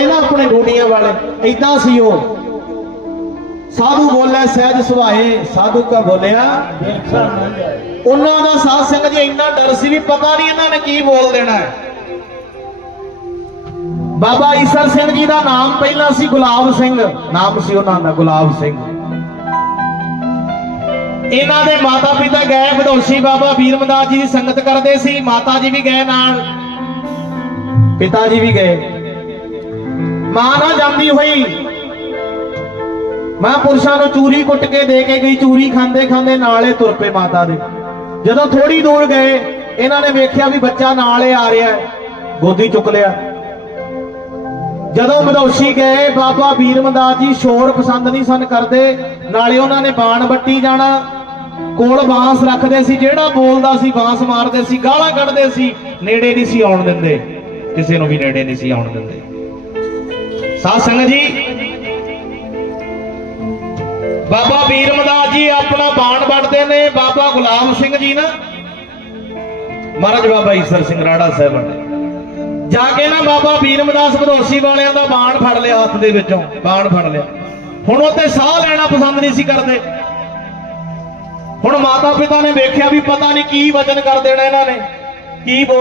ਨੇ ਨਾ ਆਪਣੇ ਡੂਡੀਆਂ ਵਾਲੇ ਐਦਾਂ ਸੀ ਉਹ। ਸਾਧੂ ਬੋਲੇ ਸਹਿਜ ਸੁਭਾਏ, ਸਾਧੂ ਕਾ ਬੋਲਿਆ, ਉਹਨਾਂ ਦਾ ਸਾਧ ਸਿੰਘ ਜੀ ਇੰਨਾ ਡਰ ਸੀ ਵੀ ਪਤਾ ਨਹੀਂ ਇਹਨਾਂ ਨੇ ਕੀ ਬੋਲ ਦੇਣਾ ਹੈ। ਬਾਬਾ ਈਸਰ ਸਿੰਘ ਜੀ ਦਾ ਨਾਮ ਪਹਿਲਾਂ ਸੀ ਗੁਲਾਬ ਸਿੰਘ, ਨਾਮ ਸੀ ਉਹਨਾਂ ਦਾ ਗੁਲਾਬ ਸਿੰਘ। ਇਹਨਾਂ ਦੇ ਮਾਤਾ ਪਿਤਾ ਗਏ ਵਿਦੋਸ਼ੀ ਬਾਬਾ ਵੀਰਮਦਾਸ ਜੀ ਦੀ ਸੰਗਤ ਕਰਦੇ ਸੀ, ਮਾਤਾ ਜੀ ਵੀ ਗਏ ਨਾਲ, ਪਿਤਾ ਜੀ ਵੀ ਗਏ। ਮਾਂ ਨਾ ਜਾਂਦੀ ਹੋਈ। ਮੈਂ ਪੁਰਸ਼ਾਂ ਨੂੰ ਚੂਰੀ ਕੁੱਟ ਕੇ ਦੇ ਕੇ ਗਈ, ਚੂਰੀ ਖਾਂਦੇ ਖਾਂਦੇ ਨਾਲੇ ਤੁਰ ਪਏ ਮਾਤਾ ਦੇ। ਜਦੋਂ ਥੋੜੀ ਦੂਰ ਗਏ, ਇਹਨਾਂ ਨੇ ਵੇਖਿਆ ਵੀ ਬੱਚਾ ਨਾਲੇ ਆ ਰਿਹਾ ਗੋਦੀ ਚੁੱਕ ਲਿਆ। ਜਦੋਂ ਮਦੋਸ਼ੀ ਗਏ, ਬਾਬਾ ਵੀਰਮਦਾਸ ਜੀ ਸ਼ੋਰ ਪਸੰਦ ਨਹੀਂ ਸਨ ਕਰਦੇ, ਨਾਲੇ ਉਹਨਾਂ ਨੇ ਬਾਣ ਬੱਟੀ ਜਾਣਾ। ਕੋਲ ਬਾਂਸ ਰੱਖਦੇ ਸੀ, ਜਿਹੜਾ ਬੋਲਦਾ ਸੀ ਬਾਂਸ ਮਾਰਦੇ ਸੀ, ਗਾਲਾਂ ਕੱਢਦੇ ਸੀ, ਨੇੜੇ ਨਹੀਂ ਸੀ ਆਉਣ ਦਿੰਦੇ। ਕਿਸੇ ਨੂੰ ਵੀ ਨੇੜੇ ਨਹੀਂ ਸੀ ਆਉਣ ਦਿੰਦੇ। ਸਾਧ ਸੰਗਤ ਜੀ। ਬਾਬਾ ਵੀਰਮਦਾਸ ਜੀ ਆਪਣਾ ਬਾਣ ਵੱਟਦੇ ਨੇ, ਬਾਬਾ ਗੁਲਾਮ ਸਿੰਘ ਜੀ ਨਾ। ਮਹਾਰਾਜ ਬਾਬਾ ਈਸਰ ਸਿੰਘ ਰਾੜਾ ਸਾਹਿਬ ਜਾ ਕੇ ਨਾ ਬਾਬਾ ਵੀਰਮਦਾਸ ਬਧੋਸੀ ਵਾਲਿਆਂ ਦਾ ਬਾਣ ਫੜ ਲਿਆ ਹੱਥ ਦੇ ਵਿੱਚੋਂ, ਬਾਣ ਫੜ ਲਿਆ। ਹੁਣ ਉਹ ਤੇ ਸਾਹ ਲੈਣਾ ਪਸੰਦ ਨਹੀਂ ਸੀ ਕਰਦੇ। ਹੁਣ ਮਾਤਾ ਪਿਤਾ ਨੇ ਵੇਖਿਆ ਵੀ ਪਤਾ ਨਹੀਂ ਕੀ ਵਚਨ ਕਰ ਦੇਣਾ ਇਹਨਾਂ ਨੇ, ਕੀ ਬੋਲ